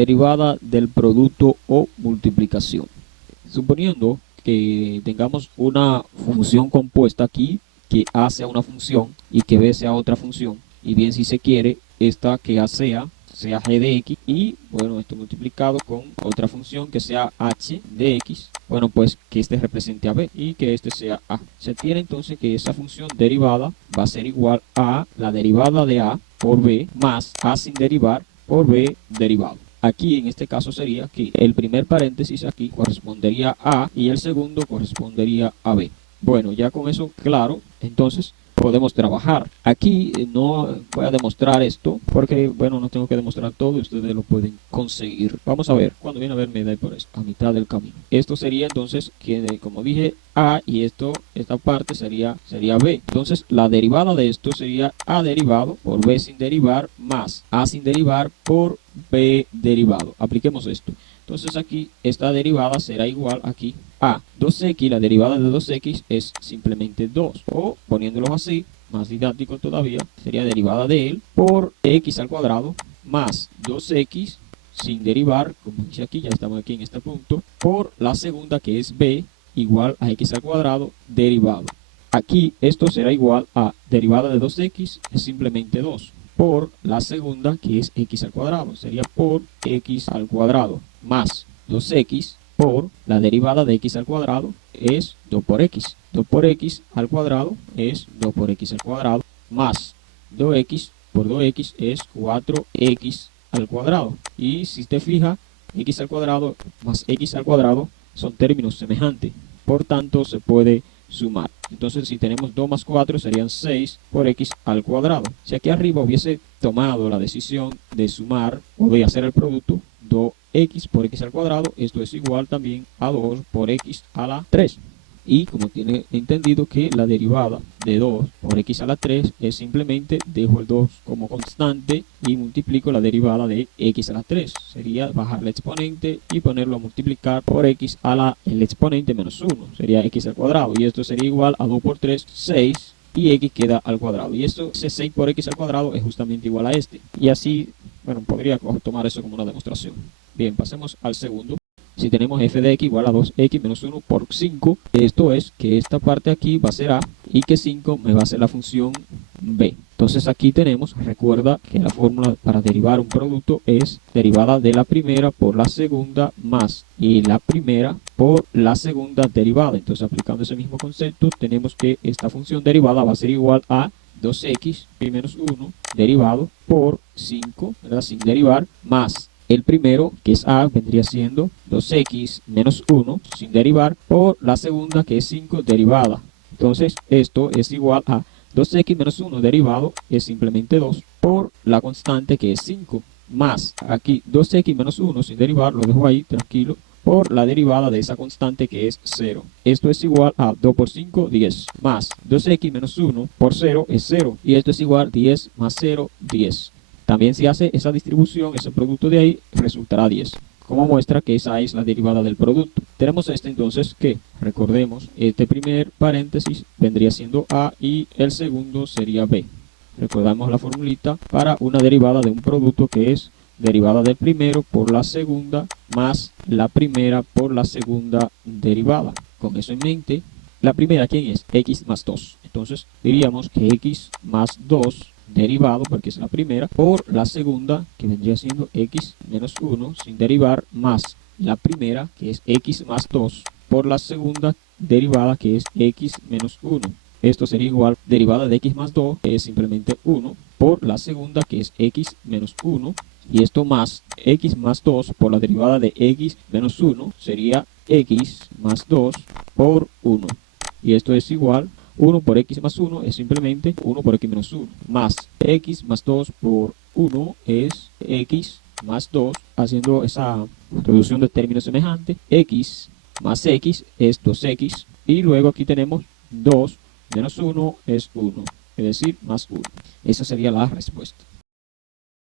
derivada del producto o multiplicación. Suponiendo que tengamos una función compuesta aquí, que A sea una función y que B sea otra función, y bien si se quiere, esta que A sea g de x, y bueno, esto multiplicado con otra función que sea h de x, bueno, pues que este represente a b y que este sea a. Se tiene entonces que esa función derivada va a ser igual a la derivada de a por b más a sin derivar por b derivado. Aquí en este caso sería que el primer paréntesis aquí correspondería a A y el segundo correspondería a B. Bueno, ya con eso claro, entonces podemos trabajar. Aquí no voy a demostrar esto porque, bueno, no tengo que demostrar todo y ustedes lo pueden conseguir. Vamos a ver, cuando viene a ver me da por eso, a mitad del camino. Esto sería entonces que, como dije, A y esta parte sería B. Entonces la derivada de esto sería A derivado por B sin derivar más A sin derivar por B derivado. Apliquemos esto. Entonces aquí esta derivada será igual aquí a 2x, la derivada de 2x es simplemente 2. O poniéndolo así, más didáctico todavía, sería derivada de él por x al cuadrado más 2x sin derivar, como dice aquí, ya estamos aquí en este punto, por la segunda que es b igual a x al cuadrado derivado. Aquí esto será igual a derivada de 2x es simplemente 2 por la segunda que es x al cuadrado, sería por x al cuadrado más 2x por la derivada de x al cuadrado es 2 por x. 2 por x al cuadrado es 2 por x al cuadrado más 2x por 2x es 4x al cuadrado. Y si te fijas, x al cuadrado más x al cuadrado son términos semejantes. Por tanto, se puede sumar. Entonces, si tenemos 2 más 4 serían 6 por x al cuadrado. Si aquí arriba hubiese tomado la decisión de sumar o de hacer el producto, 2x por x al cuadrado, esto es igual también a 2 por x a la 3. Y como tiene entendido que la derivada de 2 por x a la 3 es simplemente dejo el 2 como constante y multiplico la derivada de x a la 3. Sería bajar la exponente y ponerlo a multiplicar por x a el exponente menos 1. Sería x al cuadrado. Y esto sería igual a 2 por 3, 6. Y x queda al cuadrado. Y esto, ese 6 por x al cuadrado es justamente igual a este. Y así, bueno, podría tomar eso como una demostración. Bien, pasemos al segundo. Si tenemos f de x igual a 2x menos 1 por 5, esto es que esta parte aquí va a ser a y que 5 me va a ser la función b. Entonces aquí tenemos, recuerda que la fórmula para derivar un producto es derivada de la primera por la segunda más y la primera por la segunda derivada. Entonces aplicando ese mismo concepto tenemos que esta función derivada va a ser igual a 2x menos 1 derivado por 5, ¿verdad? Sin derivar, más el primero, que es a, vendría siendo 2x menos 1 sin derivar por la segunda, que es 5 derivada. Entonces esto es igual a 2x menos 1 derivado es simplemente 2 por la constante que es 5 más aquí 2x menos 1 sin derivar, lo dejo ahí tranquilo, por la derivada de esa constante que es 0. Esto es igual a 2 por 5, 10, más 2x menos 1 por 0 es 0. Y esto es igual a 10 más 0, 10. También si hace esa distribución, ese producto de ahí, resultará 10. Como muestra que esa es la derivada del producto. Tenemos este entonces que, recordemos, este primer paréntesis vendría siendo a y el segundo sería b. Recordamos la formulita para una derivada de un producto que es derivada del primero por la segunda más la primera por la segunda derivada. Con eso en mente, la primera, ¿quién es? X más 2. Entonces diríamos que x más 2 derivado, porque es la primera, por la segunda, que vendría siendo x menos 1 sin derivar, más la primera, que es x más 2, por la segunda derivada, que es x menos 1. Esto sería igual, derivada de x más 2, que es simplemente 1, por la segunda, que es x menos 1, y esto más x más 2 por la derivada de x menos 1, sería x más 2 por 1. Y esto es igual, 1 por x más 1 es simplemente 1 por x menos 1, más x más 2 por 1 es x más 2, haciendo esa reducción de términos semejante, x más x es 2x, y luego aquí tenemos 2 menos 1 es 1, es decir, más 1. Esa sería la respuesta.